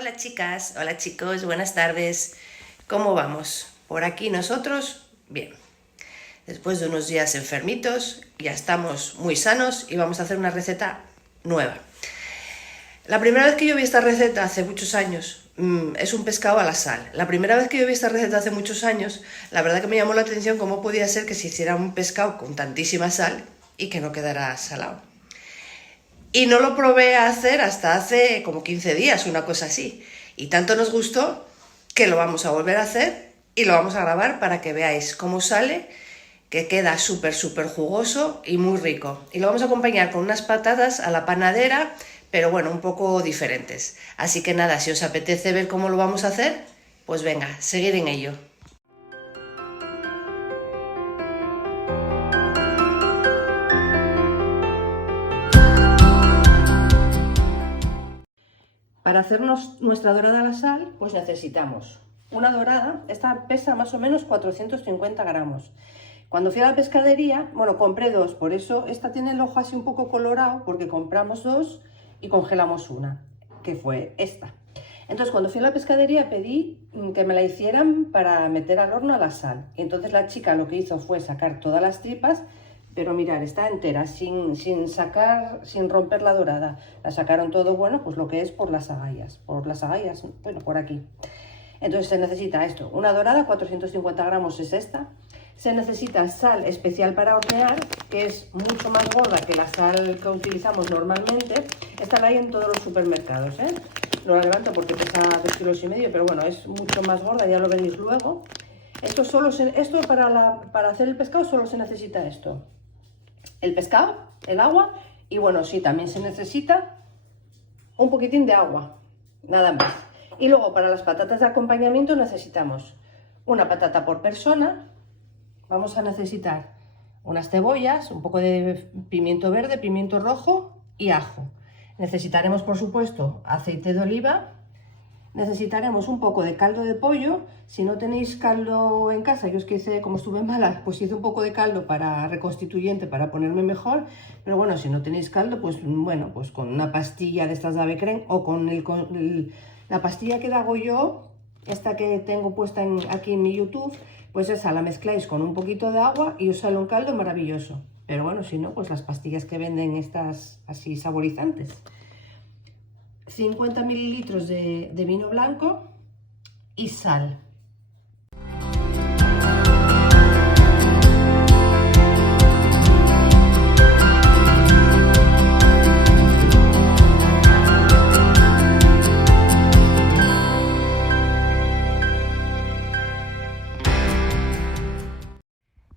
Hola chicas, hola chicos, buenas tardes. ¿Cómo vamos? Por aquí nosotros, bien. Después de unos días enfermitos, ya estamos muy sanos y vamos a hacer una receta nueva. La primera vez que yo vi esta receta hace muchos años, es un pescado a la sal. La primera vez que yo vi esta receta hace muchos años, la verdad que me llamó la atención cómo podía ser que se hiciera un pescado con tantísima sal y que no quedara salado. Y no lo probé a hacer hasta hace como 15 días, una cosa así. Y tanto nos gustó que lo vamos a volver a hacer y lo vamos a grabar para que veáis cómo sale, que queda súper jugoso y muy rico. Y lo vamos a acompañar con unas patatas a la panadera, pero bueno, un poco diferentes. Así que nada, si os apetece ver cómo lo vamos a hacer, pues venga, seguid en ello. Para hacernos nuestra dorada a la sal, pues necesitamos una dorada. Esta pesa más o menos 450 gramos. Cuando fui a la pescadería, bueno, compré dos, por eso esta tiene el ojo así un poco colorado, porque compramos dos y congelamos una, que fue esta. Entonces, cuando fui a la pescadería pedí que me la hicieran para meter al horno a la sal. Y entonces la chica lo que hizo fue sacar todas las tripas, pero mirad, está entera, sin romper la dorada. La sacaron todo, bueno, pues lo que es por las agallas, bueno, por aquí. Entonces se necesita esto, una dorada, 450 gramos es esta. Se necesita sal especial para hornear, que es mucho más gorda que la sal que utilizamos normalmente. Esta la hay en todos los supermercados, ¿eh? No la levanto porque pesa 2,5 kilos, pero bueno, es mucho más gorda, ya lo veréis luego. Esto para hacer el pescado solo se necesita esto. El pescado, el agua y bueno, sí, también se necesita un poquitín de agua, nada más. Y luego para las patatas de acompañamiento necesitamos una patata por persona. Vamos a necesitar unas cebollas, un poco de pimiento verde, pimiento rojo y ajo. Necesitaremos, por supuesto, aceite de oliva. Necesitaremos un poco de caldo de pollo. Si no tenéis caldo en casa, yo es que hice, como estuve mala, pues hice un poco de caldo para reconstituyente, para ponerme mejor. Pero bueno, si no tenéis caldo, pues bueno, pues con una pastilla de estas de Avecren o con la pastilla que hago yo, esta que tengo puesta aquí en mi YouTube, pues esa la mezcláis con un poquito de agua y os sale un caldo maravilloso. Pero bueno, si no, pues las pastillas que venden estas así saborizantes. 50 mililitros de vino blanco y sal.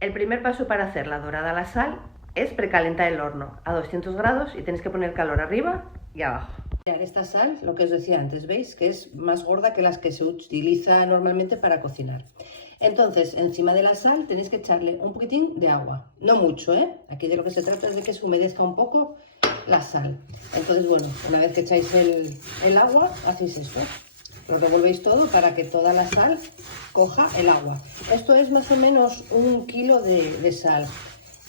El primer paso para hacer la dorada a la sal es precalentar el horno a 200 grados y tenéis que poner calor arriba y abajo. Esta sal, lo que os decía antes, ¿veis? Que es más gorda que las que se utiliza normalmente para cocinar. Entonces, encima de la sal tenéis que echarle un poquitín de agua. No mucho, ¿eh? Aquí de lo que se trata es de que se humedezca un poco la sal. Entonces, bueno, una vez que echáis el agua, hacéis esto. Lo revolvéis todo para que toda la sal coja el agua. Esto es más o menos 1 kilo de sal.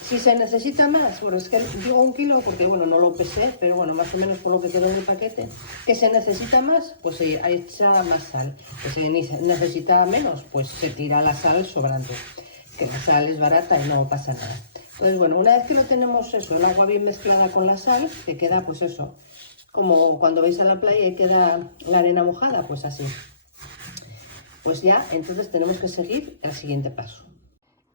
Si se necesita más, bueno, es que digo 1 kilo porque, bueno, no lo pesé, pero bueno, más o menos por lo que quedó en el paquete. Que se necesita más, pues se echa más sal. Que se necesita menos, pues se tira la sal sobrante. Que la sal es barata y no pasa nada. Entonces, bueno, una vez que lo tenemos eso, el agua bien mezclada con la sal, que queda pues eso, como cuando vais a la playa y queda la arena mojada, pues así. Pues ya, entonces tenemos que seguir el siguiente paso.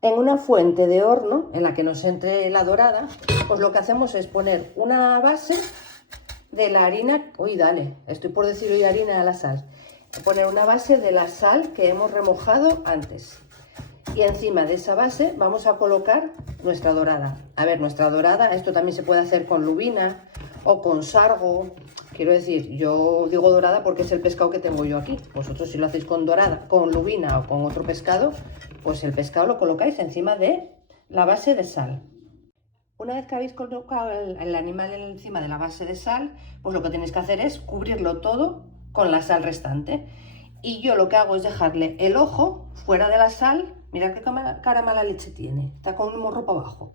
En una fuente de horno en la que nos entre la dorada, pues lo que hacemos es poner una base de la harina, uy, dale, estoy por decir hoy harina a la sal, poner una base de la sal que hemos remojado antes. Y encima de esa base vamos a colocar nuestra dorada. A ver, nuestra dorada, esto también se puede hacer con lubina o con sargo. Quiero decir, yo digo dorada porque es el pescado que tengo yo aquí. Vosotros si lo hacéis con dorada, con lubina o con otro pescado, pues el pescado lo colocáis encima de la base de sal. Una vez que habéis colocado el animal encima de la base de sal, pues lo que tenéis que hacer es cubrirlo todo con la sal restante. Y yo lo que hago es dejarle el ojo fuera de la sal. Mirad qué cara mala leche tiene, está con un morro para abajo.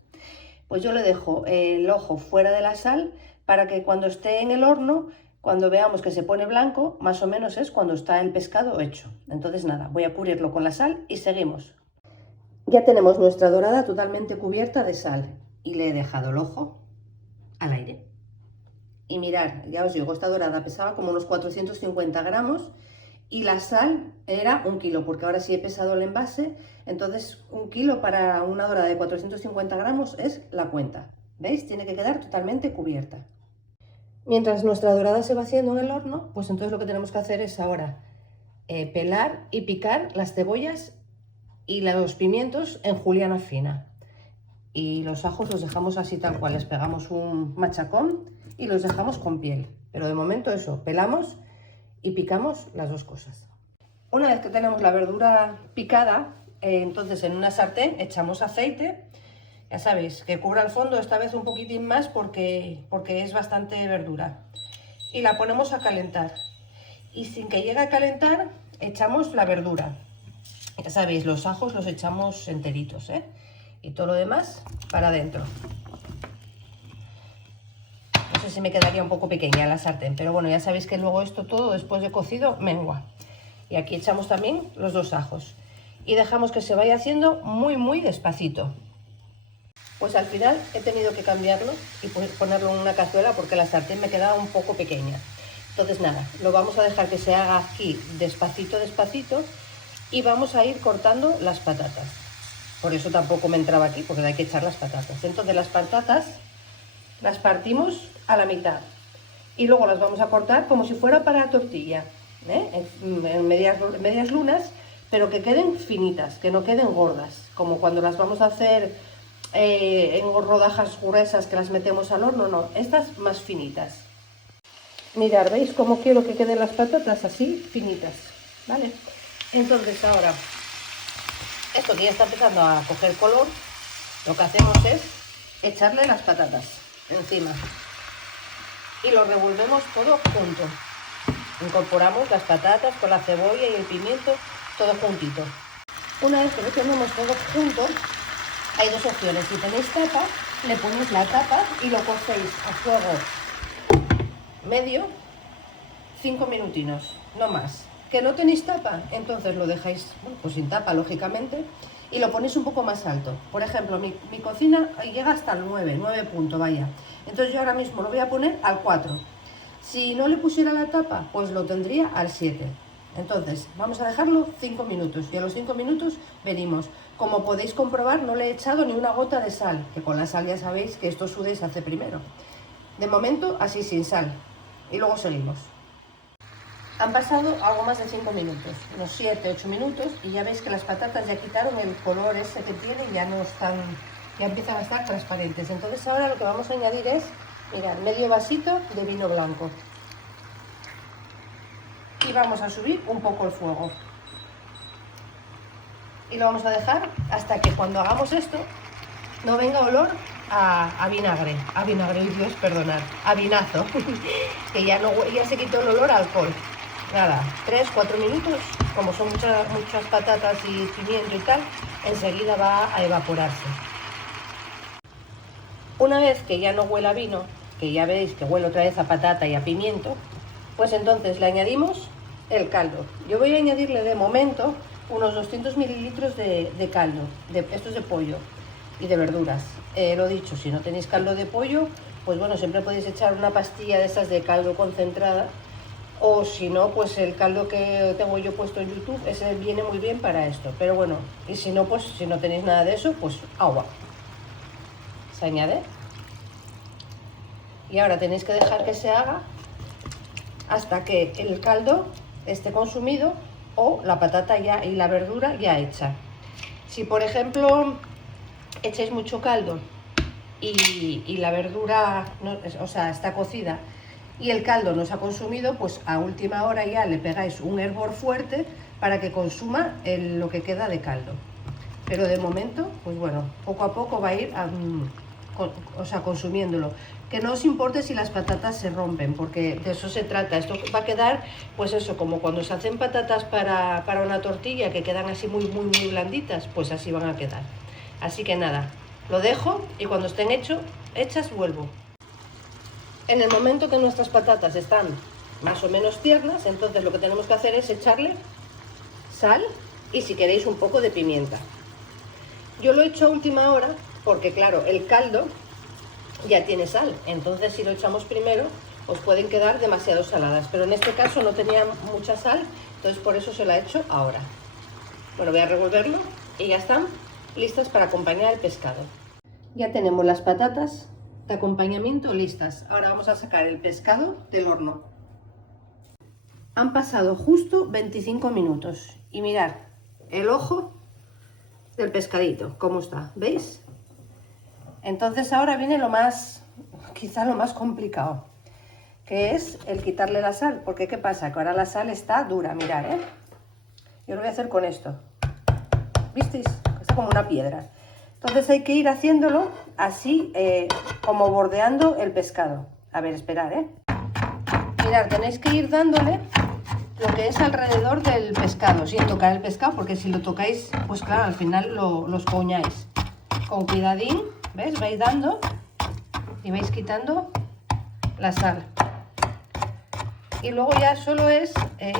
Pues yo le dejo el ojo fuera de la sal para que cuando esté en el horno Cuando veamos que se pone blanco, más o menos es cuando está el pescado hecho. Entonces nada, voy a cubrirlo con la sal y seguimos. Ya tenemos nuestra dorada totalmente cubierta de sal y le he dejado el ojo al aire. Y mirad, ya os digo, esta dorada pesaba como unos 450 gramos y la sal era 1 kilo, porque ahora sí he pesado el envase, entonces 1 kilo para una dorada de 450 gramos es la cuenta. ¿Veis? Tiene que quedar totalmente cubierta. Mientras nuestra dorada se va haciendo en el horno, pues entonces lo que tenemos que hacer es ahora pelar y picar las cebollas y los pimientos en juliana fina. Y los ajos los dejamos así tal cual, les pegamos un machacón y los dejamos con piel. Pero de momento eso, pelamos y picamos las dos cosas. Una vez que tenemos la verdura picada, entonces en una sartén echamos aceite. Ya sabéis, que cubra el fondo, esta vez un poquitín más porque es bastante verdura. Y la ponemos a calentar. Y sin que llegue a calentar, echamos la verdura. Ya sabéis, los ajos los echamos enteritos, ¿eh? Y todo lo demás para adentro. No sé si me quedaría un poco pequeña la sartén, pero bueno, ya sabéis que luego esto todo después de cocido mengua. Y aquí echamos también los 2 ajos. Y dejamos que se vaya haciendo muy despacito. Pues al final he tenido que cambiarlo y ponerlo en una cazuela porque la sartén me quedaba un poco pequeña. Entonces nada, lo vamos a dejar que se haga aquí despacito y vamos a ir cortando las patatas. Por eso tampoco me entraba aquí, porque hay que echar las patatas. Entonces las patatas las partimos a la mitad y luego las vamos a cortar como si fuera para tortilla, en medias lunas, pero que queden finitas, que no queden gordas, como cuando las vamos a hacer en rodajas gruesas que las metemos al horno. No, estas más finitas. Mirad, ¿veis cómo quiero que queden las patatas? Así, finitas, ¿vale? Entonces ahora, esto que ya está empezando a coger color, lo que hacemos es echarle las patatas encima y lo revolvemos todo junto. Incorporamos las patatas con la cebolla y el pimiento, todo juntito. Una vez que lo tenemos todo junto, hay 2 opciones. Si tenéis tapa, le ponéis la tapa y lo cocéis a fuego medio, 5 minutinos, no más. ¿Que no tenéis tapa? Entonces lo dejáis, bueno, pues sin tapa, lógicamente, y lo ponéis un poco más alto. Por ejemplo, mi cocina llega hasta el 9 punto, vaya. Entonces yo ahora mismo lo voy a poner al 4. Si no le pusiera la tapa, pues lo tendría al 7. Entonces, vamos a dejarlo 5 minutos y a los 5 minutos venimos. Como podéis comprobar, no le he echado ni una gota de sal, que con la sal ya sabéis que esto sude y se hace primero. De momento, así sin sal. Y luego seguimos. Han pasado algo más de 5 minutos, unos 7-8 minutos, y ya veis que las patatas ya quitaron el color ese que tienen, ya no están, ya empiezan a estar transparentes. Entonces ahora lo que vamos a añadir es, mirad, medio vasito de vino blanco. Y vamos a subir un poco el fuego. Y lo vamos a dejar hasta que cuando hagamos esto no venga olor a vinagre, Dios, perdonad, a vinazo, que ya se quitó el olor a alcohol. Nada, 3-4 minutos, como son muchas patatas y pimiento y tal, enseguida va a evaporarse. Una vez que ya no huele a vino, que ya veis que huele otra vez a patata y a pimiento, pues entonces le añadimos el caldo. Yo voy a añadirle de momento unos 200 mililitros de caldo, esto es de pollo y de verduras. Lo dicho, si no tenéis caldo de pollo, pues bueno, siempre podéis echar una pastilla de esas de caldo concentrada, o si no, pues el caldo que tengo yo puesto en YouTube, ese viene muy bien para esto. Pero bueno, y si no, pues si no tenéis nada de eso, pues agua. Se añade. Y ahora tenéis que dejar que se haga hasta que el caldo esté consumido o la patata ya y la verdura ya hecha. Si por ejemplo echáis mucho caldo y la verdura no, o sea, está cocida y el caldo no se ha consumido, pues a última hora ya le pegáis un hervor fuerte para que consuma lo que queda de caldo. Pero de momento, pues bueno, poco a poco va a ir consumiéndolo. Que no os importe si las patatas se rompen, porque de eso se trata. Esto va a quedar, pues eso, como cuando se hacen patatas para una tortilla, que quedan así muy blanditas, pues así van a quedar. Así que nada, lo dejo y cuando estén hechas vuelvo. En el momento que nuestras patatas están más o menos tiernas, entonces lo que tenemos que hacer es echarle sal y si queréis un poco de pimienta. Yo lo he hecho a última hora porque claro, el caldo ya tiene sal, entonces si lo echamos primero os pueden quedar demasiado saladas, pero en este caso no tenía mucha sal, entonces por eso se la he hecho ahora. Bueno, voy a revolverlo y ya están listas para acompañar el pescado. Ya tenemos las patatas de acompañamiento listas. Ahora vamos a sacar el pescado del horno. Han pasado justo 25 minutos y mirad el ojo del pescadito, cómo está, ¿veis? Entonces ahora viene lo más, quizá lo más complicado, que es el quitarle la sal, porque ¿qué pasa? Que ahora la sal está dura, mirad, ¿eh? Yo lo voy a hacer con esto, ¿visteis? Está como una piedra. Entonces hay que ir haciéndolo así, como bordeando el pescado. A ver, esperad, ¿eh? Mirad, tenéis que ir dándole lo que es alrededor del pescado, sin tocar el pescado, porque si lo tocáis, pues claro, al final lo escoñáis. Con cuidadín, ¿ves? Vais dando y vais quitando la sal. Y luego ya solo es,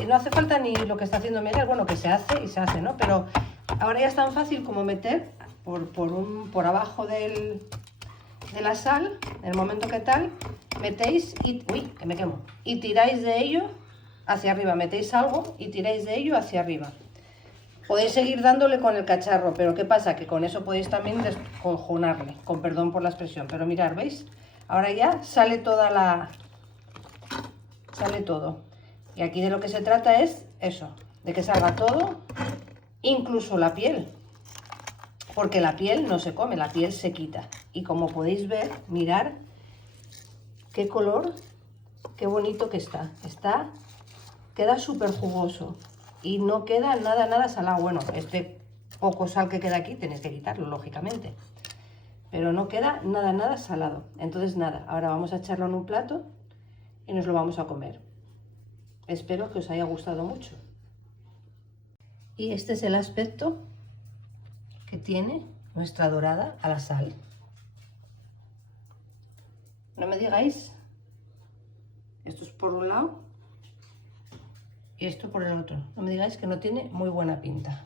no hace falta ni lo que está haciendo Miguel, bueno, que se hace y se hace, ¿no? Pero ahora ya es tan fácil como meter por abajo de la sal, en el momento que tal, metéis y, uy, que me quemo, y tiráis de ello hacia arriba, metéis algo y tiráis de ello hacia arriba. Podéis seguir dándole con el cacharro, pero ¿qué pasa? Que con eso podéis también descojonarle, con perdón por la expresión, pero mirad, ¿veis? Ahora ya sale sale todo. Y aquí de lo que se trata es eso, de que salga todo, incluso la piel. Porque la piel no se come, la piel se quita. Y como podéis ver, mirad qué color, qué bonito que está. Queda súper jugoso y no queda nada salado. Bueno, este poco sal que queda aquí tenéis que quitarlo, lógicamente. Pero no queda nada salado. Entonces nada, ahora vamos a echarlo en un plato y nos lo vamos a comer. Espero que os haya gustado mucho. Y este es el aspecto que tiene nuestra dorada a la sal. No me digáis, esto es por un lado y esto por el otro. No me digáis que no tiene muy buena pinta.